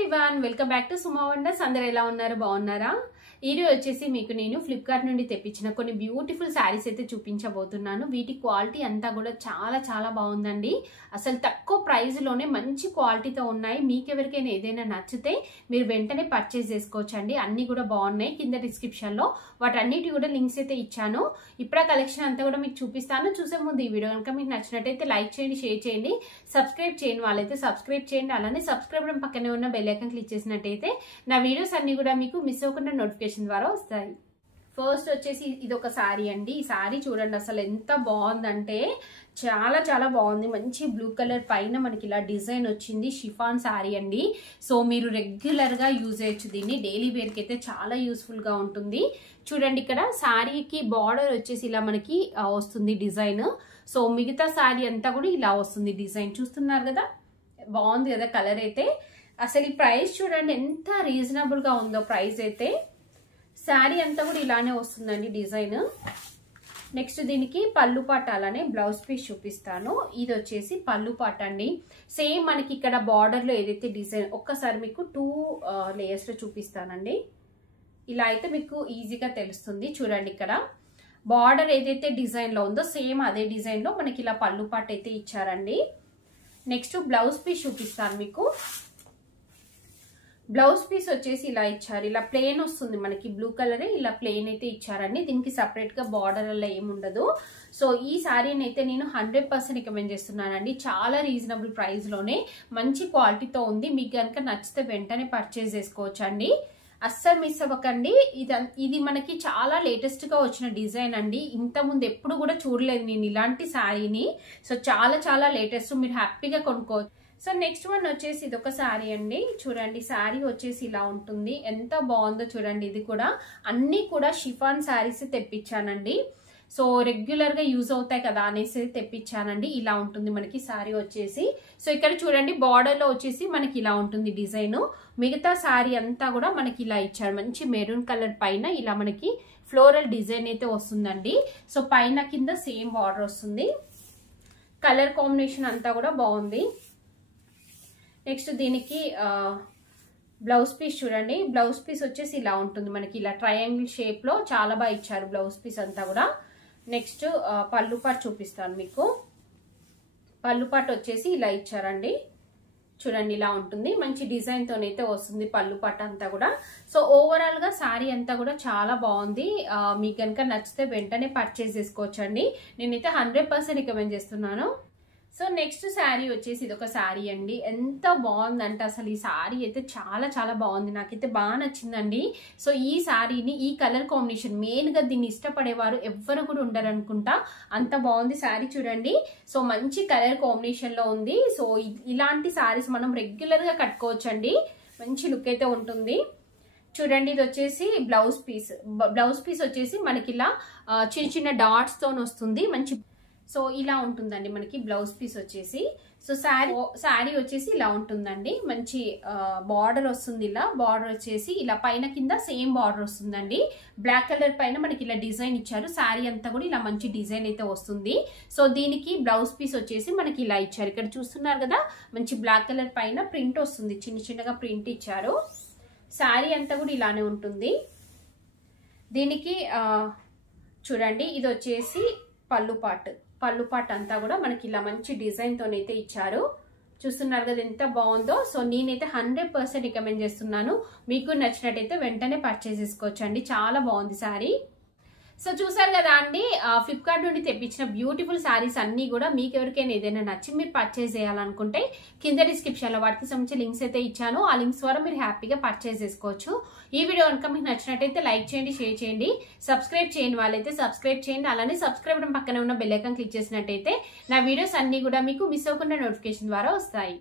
Everyone welcome back to Suma wonders. అందరూ ఎలా ఉన్నారు? బాగున్నారా? ఈ రోజు వచ్చేసి మీకు నేను ఫ్లిప్కార్ట్ నుండి తెప్పించిన కొన్ని బ్యూటిఫుల్ శారీస్ అయితే చూపించబోతున్నాను. వీటి క్వాలిటీ అంతా కూడా చాలా బాగుందండి. అసలు తక్కువ ప్రైస్ లోనే మంచి క్వాలిటీతో ఉన్నాయి. మీకు ఎవరికైనా ఏదైనా నచ్చితే మీరు వెంటనే పర్చేస్ చేసుకోవచ్చండి. అన్ని కూడా బాగున్నాయి. కింద డిస్క్రిప్షన్ లో వాటన్నిటి కూడా లింక్స్ అయితే ఇచ్చాను. ఇప్పుడు ఆ కలెక్షన్ అంతా కూడా మీకు చూపిస్తాను. చూసే ముందు ఈ వీడియో కనుక మీకు నచ్చినట్టయితే లైక్ చేయండి, షేర్ చేయండి, సబ్స్క్రైబ్ చేయని వాళ్ళైతే సబ్స్క్రైబ్ చేయండి. అలానే సబ్స్క్రైబ్ పక్కనే ఉన్న బెల్ ఐకాన్ క్లిక్ చేసినట్టయితే నా వీడియోస్ అన్ని కూడా మీకు మిస్ అవ్వకుండా నోటిఫికేషన్ ద్వారా వస్తాయి. ఫస్ట్ వచ్చేసి ఇది ఒక శారీ అండి. ఈ శారీ చూడండి అసలు ఎంత బాగుందంటే చాలా బాగుంది. మంచి బ్లూ కలర్ పైన మనకి ఇలా డిజైన్ వచ్చింది. షిఫాన్ శారీ అండి. సో మీరు రెగ్యులర్ గా యూజ్ చేయొచ్చు దీన్ని. డైలీ వేర్ కి అయితే చాలా యూస్ఫుల్ గా ఉంటుంది. చూడండి ఇక్కడ శారీకి బార్డర్ వచ్చేసి ఇలా మనకి వస్తుంది డిజైన్. సో మిగతా శారీ అంతా కూడా ఇలా వస్తుంది డిజైన్. చూస్తున్నారు కదా, బాగుంది కదా కలర్ అయితే. అసలు ఈ ప్రైస్ చూడండి ఎంత రీజనబుల్ గా ఉందో ప్రైస్ అయితే. శారీ అంతా కూడా ఇలానే వస్తుందండి డిజైన్. నెక్స్ట్ దీనికి పళ్ళు పాట అలానే బ్లౌజ్ పీస్ చూపిస్తాను. ఇది వచ్చేసి పళ్ళు పాట అండి. సేమ్ మనకి ఇక్కడ బార్డర్ లో ఏదైతే డిజైన్, ఒక్కసారి మీకు 2 లేయర్స్ లో చూపిస్తానండి. ఇలా అయితే మీకు ఈజీగా తెలుస్తుంది. చూడండి ఇక్కడ బార్డర్ ఏదైతే డిజైన్ లో ఉందో సేమ్ అదే డిజైన్ లో మనకి ఇలా పళ్ళు పాట అయితే ఇచ్చారండి. నెక్స్ట్ బ్లౌజ్ పీస్ చూపిస్తాను మీకు. బ్లౌజ్ పీస్ వచ్చేసి ఇలా ఇచ్చారు. ఇలా ప్లెయిన్ వస్తుంది మనకి, బ్లూ కలరే ఇలా ప్లెయిన్ అయితే ఇచ్చారండి. దీనికి సపరేట్ గా బార్డర్ అలా ఏముండదు. సో ఈ శారీని అయితే నేను 100% రికమెండ్ చేస్తున్నానండి. చాలా రీజనబుల్ ప్రైస్ లోనే మంచి క్వాలిటీతో ఉంది. మీకు కనుక నచ్చితే వెంటనే పర్చేస్ చేసుకోవచ్చు అండి. అస్సలు మిస్ అవ్వకండి. ఇది మనకి చాలా లేటెస్ట్ గా వచ్చిన డిజైన్ అండి. ఇంత ముందు ఎప్పుడు కూడా చూడలేదు నేను ఇలాంటి శారీని. సో చాలా లేటెస్ట్, మీరు హ్యాపీగా కొనుక్కోవచ్చు. సో నెక్స్ట్ వన్ వచ్చేసి ఇది ఒక శారీ అండి. చూడండి శారీ వచ్చేసి ఇలా ఉంటుంది. ఎంత బాగుందో చూడండి. ఇది కూడా అన్ని కూడా షిఫాన్ శారీస్ తెప్పించానండి. సో రెగ్యులర్ గా యూజ్ అవుతాయి కదా అనేసి తెప్పించానండి. ఇలా ఉంటుంది మనకి శారీ వచ్చేసి. సో ఇక్కడ చూడండి బార్డర్ లో వచ్చేసి మనకి ఇలా ఉంటుంది డిజైన్. మిగతా శారీ అంతా కూడా మనకి ఇలా ఇచ్చారు. మంచి మెరూన్ కలర్ పైన ఇలా మనకి ఫ్లోరల్ డిజైన్ అయితే వస్తుందండి. సో పైన కింద సేమ్ బార్డర్ వస్తుంది. కలర్ కాంబినేషన్ అంతా కూడా బాగుంది. నెక్స్ట్ దీనికి బ్లౌజ్ పీస్ చూడండి. బ్లౌజ్ పీస్ వచ్చేసి ఇలా ఉంటుంది మనకి, ఇలా ట్రయాంగిల్ షేప్ లో చాలా బాగా ఇచ్చారు బ్లౌజ్ పీస్ అంతా కూడా. నెక్స్ట్ పళ్ళు పాట్ చూపిస్తాను మీకు. పళ్ళు పాట్ వచ్చేసి ఇలా ఇచ్చారండి. చూడండి ఇలా ఉంటుంది. మంచి డిజైన్ తోనైతే వస్తుంది పళ్ళు పాట అంతా కూడా. సో ఓవరాల్ గా శారీ అంతా కూడా చాలా బాగుంది. మీకు కనుక నచ్చితే వెంటనే పర్చేస్ చేసుకోవచ్చండి. నేనైతే 100% రికమెండ్ చేస్తున్నాను. సో నెక్స్ట్ శారీ వచ్చేసి ఇది ఒక శారీ అండి. ఎంత బాగుందంటే అసలు ఈ శారీ అయితే చాలా బాగుంది. నాకైతే బాగా నచ్చిందండి. సో ఈ శారీని, ఈ కలర్ కాంబినేషన్ మెయిన్ గా దీన్ని ఇష్టపడేవారు ఎవ్వరు కూడా ఉండరు అనుకుంటా, అంత బాగుంది శారీ చూడండి. సో మంచి కలర్ కాంబినేషన్ లో ఉంది. సో ఇలాంటి శారీస్ మనం రెగ్యులర్ గా కట్టుకోవచ్చండి. మంచి లుక్ అయితే ఉంటుంది. చూడండి ఇది వచ్చేసి బ్లౌజ్ పీస్. బ్లౌజ్ పీస్ వచ్చేసి మనకి ఇలా చిన్న డాట్స్ తో వస్తుంది. మంచి సో ఇలా ఉంటుందండి మనకి బ్లౌజ్ పీస్ వచ్చేసి. సో శారీ వచ్చేసి ఇలా ఉంటుందండి. మంచి బార్డర్ వస్తుంది. ఇలా బార్డర్ వచ్చేసి ఇలా పైన కింద సేమ్ బార్డర్ వస్తుందండి. బ్లాక్ కలర్ పైన మనకి ఇలా డిజైన్ ఇచ్చారు. శారీ అంతా కూడా ఇలా మంచి డిజైన్ అయితే వస్తుంది. సో దీనికి బ్లౌజ్ పీస్ వచ్చేసి మనకి ఇలా ఇచ్చారు. ఇక్కడ చూస్తున్నారు కదా, మంచి బ్లాక్ కలర్ పైన ప్రింట్ వస్తుంది. చిన్నగా ప్రింట్ ఇచ్చారు. శారీ అంతా కూడా ఇలానే ఉంటుంది. దీనికి చూడండి ఇది వచ్చేసి పళ్ళు పాట్ అంతా కూడా మనకి ఇలా మంచి డిజైన్ తోనైతే ఇచ్చారు. చూస్తున్నారు కదా ఎంత బాగుందో. సో నేనైతే 100% రికమెండ్ చేస్తున్నాను. మీకు నచ్చినట్టయితే వెంటనే పర్చేస్ చేసుకోవచ్చు అండి. చాలా బాగుంది శారీ. సో చూసారు కదా అండి, ఫ్లిప్కార్ట్ నుండి తెప్పించిన బ్యూటిఫుల్ శారీస్ అన్ని కూడా మీకు ఎవరికైనా ఏదైనా నచ్చి మీరు పర్చేస్ చేయాలనుకుంటే కింద డిస్క్రిప్షన్ లో వాటికి సంబంధించిన లింక్స్ అయితే ఇచ్చాను. ఆ లింక్స్ ద్వారా మీరు హ్యాపీగా పర్చేస్ చేసుకోవచ్చు. ఈ వీడియో కనుక మీకు నచ్చినట్టయితే లైక్ చేయండి, షేర్ చేయండి, సబ్స్క్రైబ్ చేయని వాళ్ళైతే సబ్స్క్రైబ్ చేయండి. అలానే సబ్స్క్రైబ్ పక్కన ఉన్న బెల్ ఐకాన్ క్లిక్ చేసినట్టయితే నా వీడియోస్ అన్ని కూడా మీకు మిస్ అవ్వకుండా నోటిఫికేషన్ ద్వారా వస్తాయి.